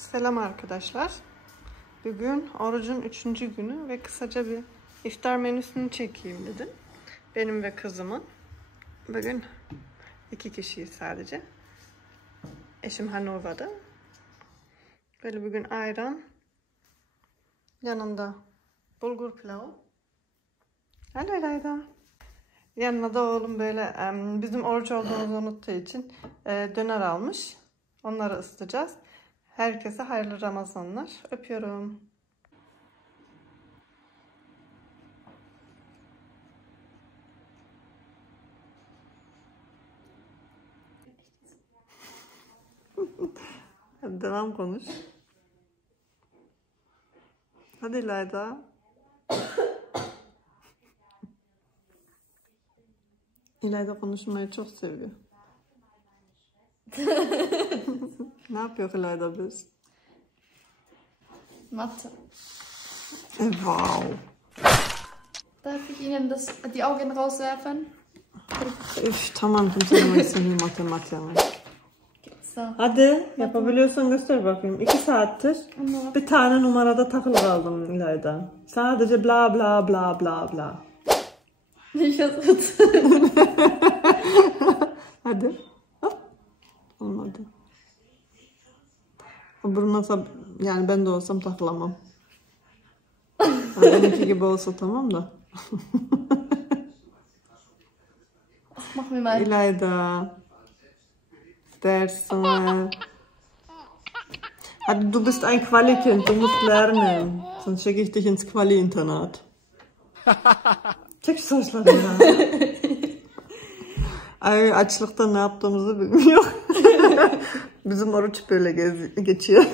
Selam arkadaşlar. Bugün orucun 3. günü ve kısaca bir iftar menüsünü çekeyim dedim. Benim ve kızımın. Bugün 2 kişiyiz sadece. Eşim Hannover'da. Böyle bugün ayran. Yanında bulgur pilavı. Hadi Layla. Yanına da oğlum böyle bizim oruç olduğumuzu unuttuğu için döner almış. Onları ısıtacağız. Herkese hayırlı Ramazanlar. Öpüyorum. Hadi devam konuş. Hadi İlayda. İlayda konuşmayı çok seviyor. Ne yapıyor İlayda biz? Mathe. Wow. Darf ich Ihnen die Augen rauswerfen? Üf, tamam kimse demek istemiyor matematiğini. So. Hadi yapabiliyorsan göster bakayım. 2 saattir bir tane numarada takılı kaldım İlayda. Sadece bla bla bla bla bla. Ich versuch's. Hadi. Hop. Olmadı. Buruna yani ben de olsam takılamam. Benimki gibi olsa tamam da. Mach mir mal. İlayda. Dersen. Hadi du bist ein Quali-Kind, du musst lernen. Sonst schicke ich dich ins Quali-Internat. Çek şu saçlarını ya. Ay açlıkta ne yaptığımızı bilmiyor. Bizim oruç böyle geçiyor.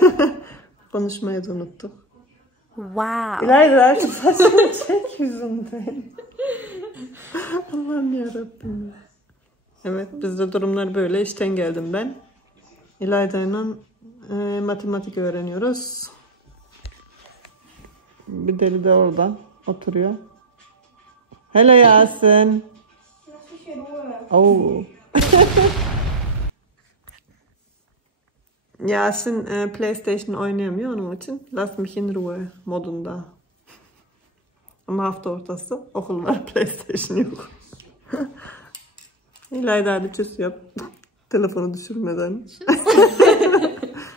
Konuşmayı da unuttuk. Wow. İlayda şu saçını çek yüzünden. Allah'ım yarabbim. Evet bizde durumlar böyle. İşten geldim ben. İlayda'yla matematik öğreniyoruz. Bir deli de orada oturuyor. Hello Yasin. Oh. Yasin PlayStation oynayamıyor onun için. Lass mich in Ruhe modunda. Ama hafta ortası okul var, PlayStation yok. İlayda hadi çüz yap. Telefonu düşürmeden.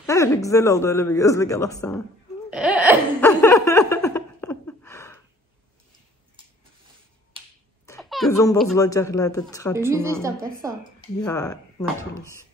Öyle güzel oldu, öyle bir gözlük Allah sana. Gözüm bozulacak İlayda, çıkart şunu. Irgendwie sehe ich da besser. Ja, natürlich.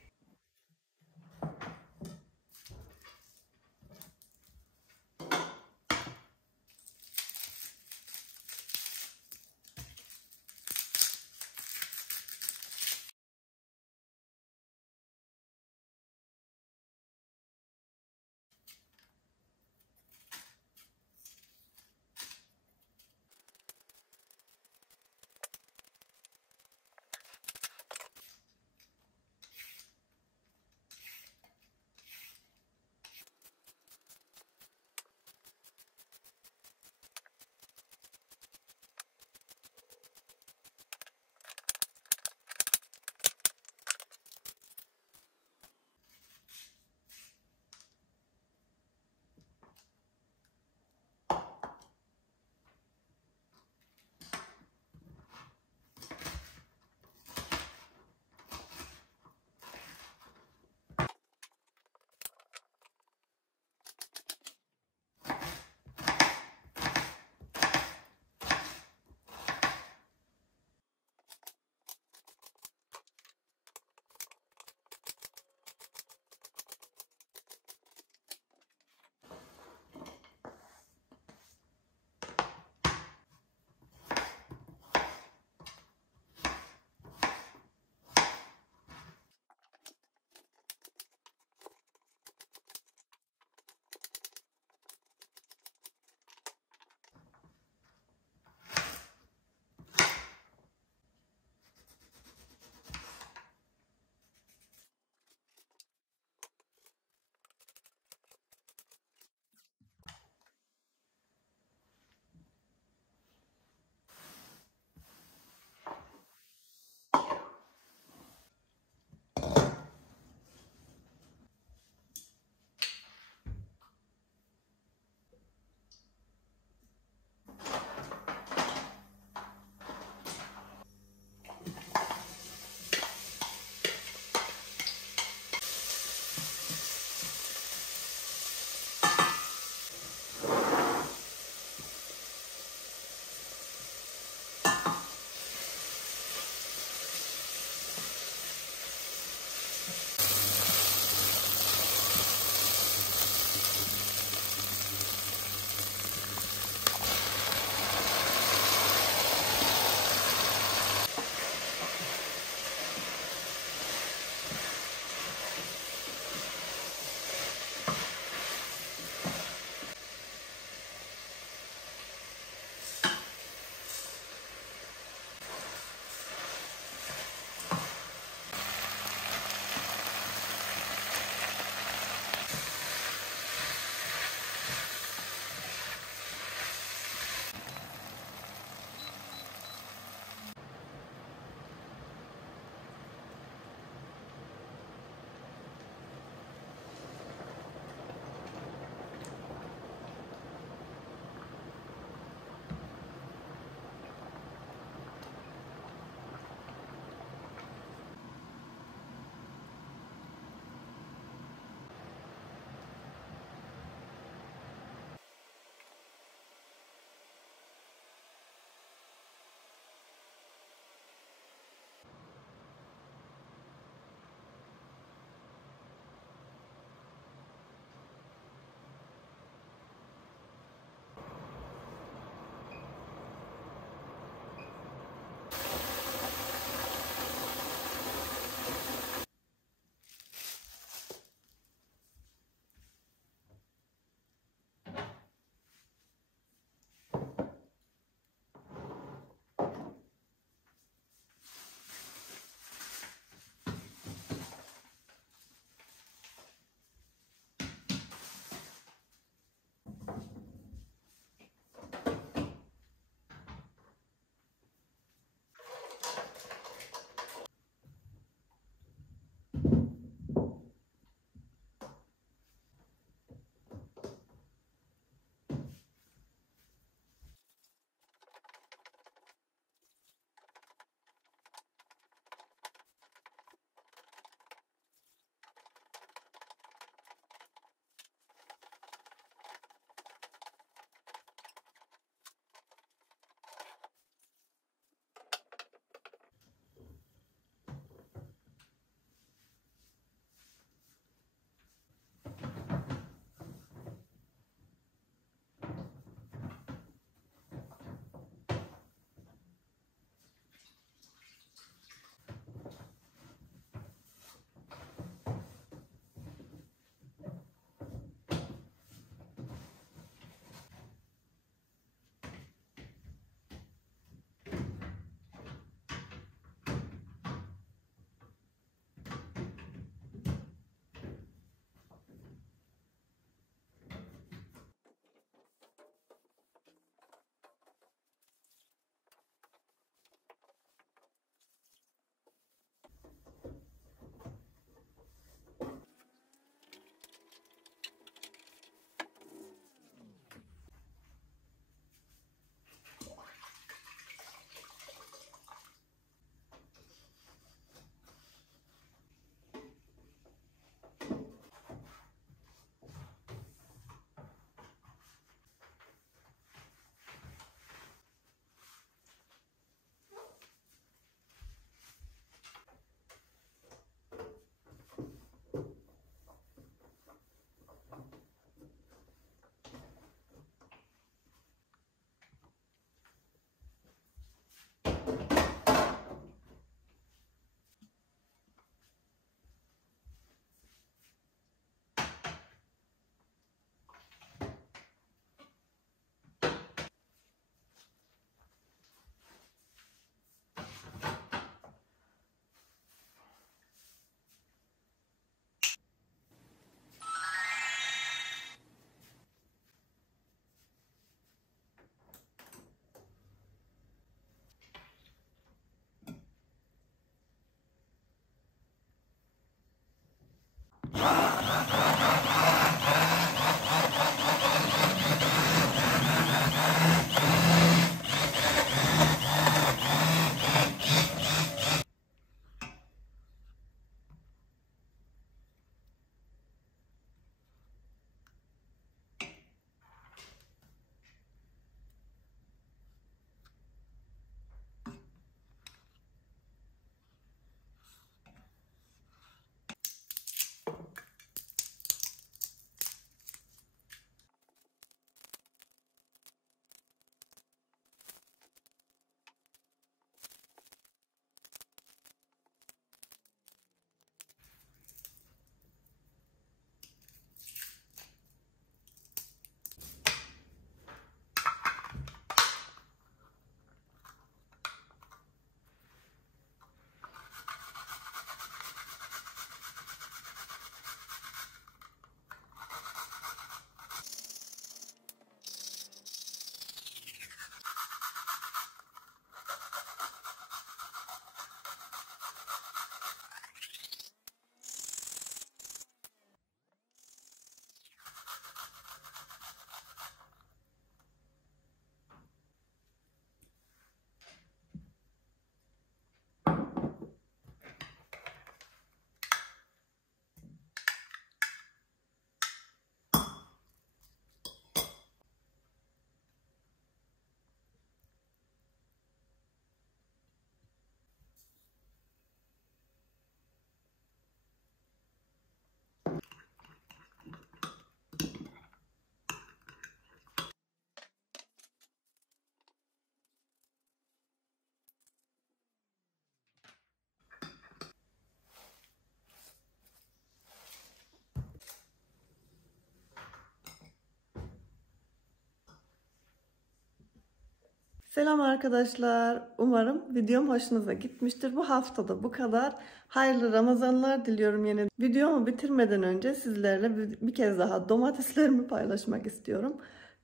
Selam arkadaşlar. Umarım videom hoşunuza gitmiştir. Bu haftada bu kadar. Hayırlı Ramazanlar diliyorum yine. Videomu bitirmeden önce sizlerle bir kez daha domateslerimi paylaşmak istiyorum.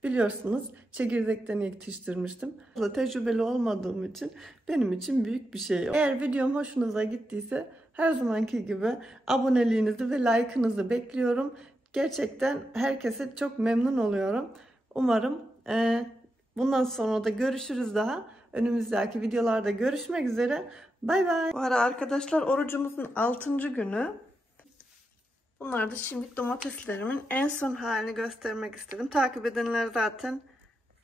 Biliyorsunuz çekirdekten yetiştirmiştim. Tecrübeli olmadığım için benim için büyük bir şey. Eğer videom hoşunuza gittiyse her zamanki gibi aboneliğinizi ve like'ınızı bekliyorum. Gerçekten herkese çok memnun oluyorum. Umarım bundan sonra da görüşürüz daha. Önümüzdeki videolarda görüşmek üzere. Bay bay. Bu ara arkadaşlar orucumuzun 6. günü. Bunlar da şimdi domateslerimin en son halini göstermek istedim. Takip edenler zaten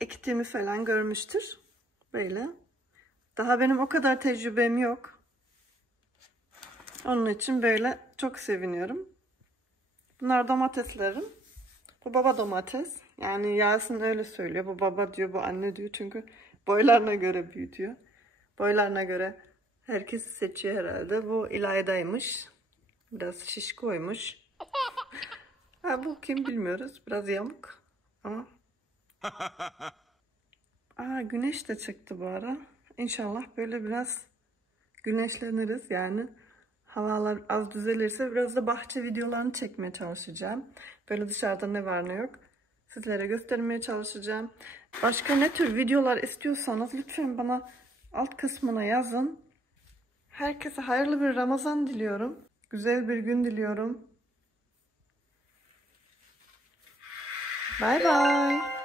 ektiğimi falan görmüştür. Böyle. Daha benim o kadar tecrübem yok. Onun için böyle çok seviniyorum. Bunlar domateslerim. Bu baba domates. Yani Yasin öyle söylüyor. Bu baba diyor, bu anne diyor. Çünkü boylarına göre büyütüyor. Boylarına göre herkes seçiyor herhalde. Bu İlayda'ymış. Biraz şişkoymuş. Ha, bu kim bilmiyoruz. Biraz yamuk. Ama. Güneş de çıktı bu ara. İnşallah böyle biraz güneşleniriz. Yani havalar az düzelirse biraz da bahçe videolarını çekmeye çalışacağım. Böyle dışarıda ne var ne yok sizlere göstermeye çalışacağım. Başka ne tür videolar istiyorsanız lütfen bana alt kısmına yazın. Herkese hayırlı bir Ramazan diliyorum. Güzel bir gün diliyorum. Bye bye.